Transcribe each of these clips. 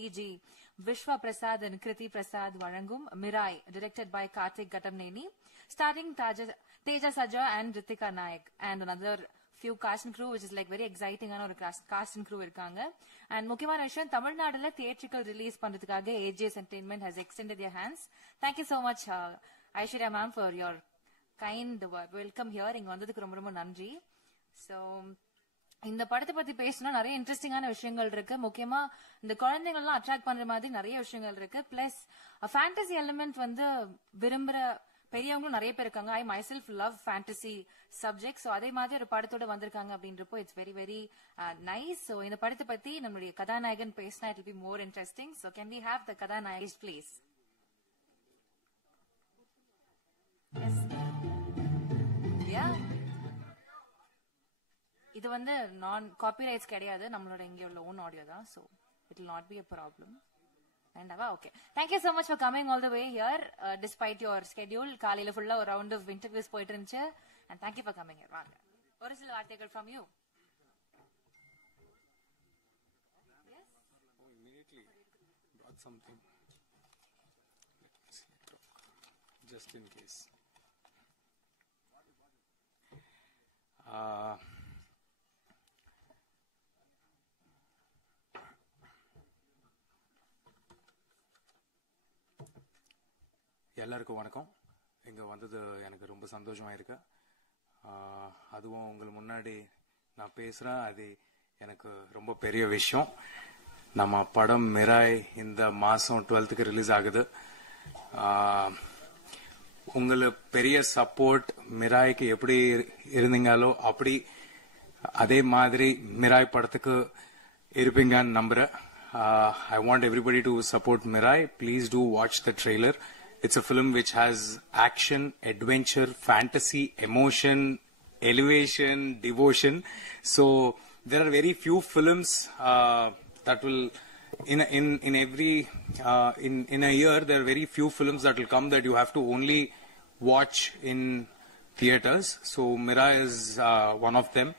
TG Vishwa Prasad and Kriti Prasad Varangum, Mirai, directed by Karthik Ghattamneni, starring Teja Sajja and Ritika Nayak, and another few cast and crew, which is like very exciting and cast and crew irukanga. And mukkiyamaana vishayam, Tamil Nadula theatrical release pandradhukaga AJS Entertainment has extended their hands. Thank you so much, Aishwarya ma'am, for your kind welcome here. Inga vandadhukku romba romba nandri. So இந்த படத்தை பத்தி பேசினா நிறைய இன்ட்ரெஸ்டிங்கான விஷயங்கள் இருக்கு. முக்கியமா இந்த குழந்தைகள் எல்லாம் அட்ராக்ட் பண்ற மாதிரி நிறைய விஷயங்கள் இருக்கு. பிளஸ் ஃபேண்டசி எலிமெண்ட் வந்து விரும்புற பெரியவங்களும் நிறைய பேர் இருக்காங்க. I myself love fantasy subject. So அதே மாதிரி ஒரு படத்தோட வந்திருக்காங்க அப்படின்றப்போ it's very very nice. So இந்த படத்தை பத்தி நம்மளுடைய கதாநாயகன் பேசினா it will be more interesting. So can we have the கதாநாயகன் ப்ளீஸ்? இது வந்து நான் காப்பிரைட்ஸ் கிடையாது, நம்மளோட இங்கே உள்ள ஓன் ஆடியோ தான். So it will not be a problem. Okay. Thank you so much for coming all the way here, despite your schedule. காலையில ஃபுல்லா ஒரு ரவுண்ட் ஆஃப் இன்டர்வியூஸ் போயிட்டு இருந்துச்சு. And thank you for coming here. வாங்க. ஒரு சில வார்த்தைகள் from you. Yes? Oh, immediately brought something. Let me see. Just in case. எல்லாருக்கும் வணக்கம். இங்கே வந்தது எனக்கு ரொம்ப சந்தோஷமாக இருக்கு. அதுவும் உங்களுக்கு முன்னாடி நான் பேசுகிறேன், அது எனக்கு ரொம்ப பெரிய விஷயம். நம்ம படம் மிராய் இந்த மாதம் 12th ரிலீஸ் ஆகுது. உங்களுக்கு பெரிய சப்போர்ட் மிராய்க்கு எப்படி இருந்தீங்களோ அப்படி அதே மாதிரி மிராய் படத்துக்கு இருப்பீங்கன்னு நம்புறேன். I want everybody to support Mirai. Please do watch the trailer. It's a film which has action, adventure, fantasy, emotion, elevation, devotion. So there are very few films that will in every in a year there are very few films that will come that you have to only watch in theaters. So Mirai is one of them.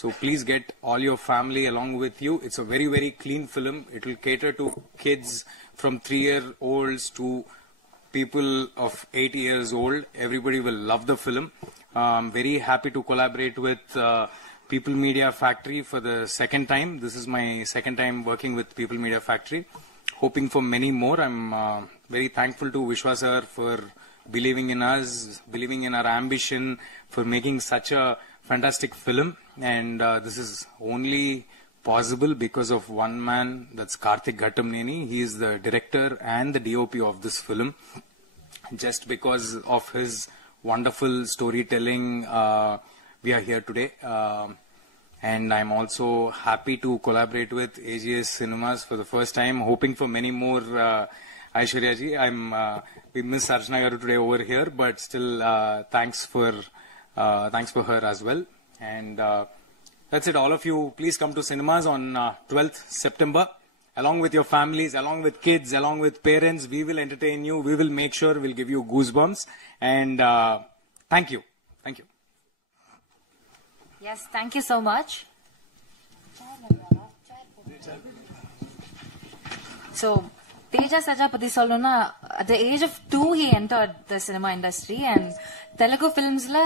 So please get all your family along with you. It's a very very clean film. It will cater to kids from 3-year-olds to people of 8 years old. Everybody will love the film. I'm very happy to collaborate with People Media Factory for the second time. This is my second time working with People Media Factory. Hoping for many more. I'm very thankful to Vishwa sir for believing in us, believing in our ambition, for making such a fantastic film. And this is only possible because of one man, that's Karthik Ghattamneni. He is the director and the DOP of this film. Just because of his wonderful storytelling, we are here today. And I'm also happy to collaborate with AGS Cinemas for the first time, hoping for many more. Aishwarya ji, we miss Archana garu today over here, but still thanks for her as well. And that's it. All of you, please come to cinemas on 12th September. Along with your families, along with kids, along with parents, we will entertain you. We will make sure we'll give you goosebumps. And thank you. Thank you. Yes, thank you so much. So, Teja Sajja pati sollona, at the age of 2 he entered the cinema industry, and Telugu films la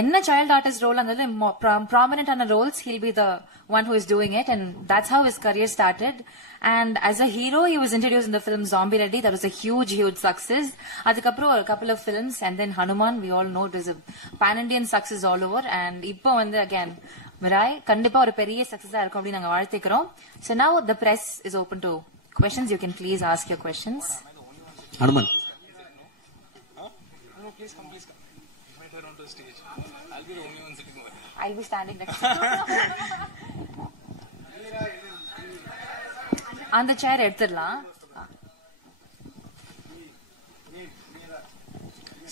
enna child artist role andadhu prominent on roles, he'll be the one who is doing it, and that's how his career started. And as a hero he was introduced in the film Zombie Reddy. That was a huge success. Adukapro a couple of films, and then Hanuman, we all know it is a pan-Indian success all over. And ipo vandu again Mirai kandipa oru periya success ah irukum appdi naanga vaalthikrom. So now the press is open to questions. You can please ask your questions. Hanuman, Please come. Invite her onto the stage. I'll be the only one sitting over. I'll be standing next to you. அந்த சேர் எடுத்துடலாம்.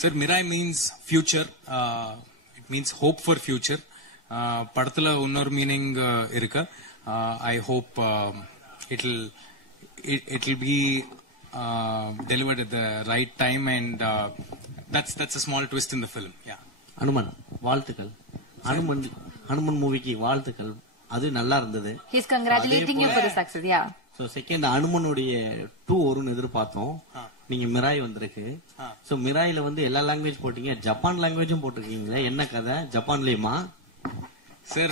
Sir, Mirai means future. It means hope for future. படத்துல இன்னொரு meaning இருக்கு. I hope it'll be delivered at the right time, and that's a small twist in the film. Yeah. Hanuman வாழ்த்துக்கள். அனுமன் மூவிக்கு வாழ்த்துக்கள். அது நல்லா இருந்தது. He's congratulating you for the success. Yeah. So second அனுமனுடைய 2 வரும்னு எதிர்பார்த்தோம். நீங்க மிராய் வந்திருக்கு. சோ மிராயில வந்து எல்லா லாங்குவேஜ் போட்டீங்க, ஜப்பான் லாங்குவேஜும் போட்டிருக்கீங்களே, என்ன கதை? ஜப்பான்லயுமா?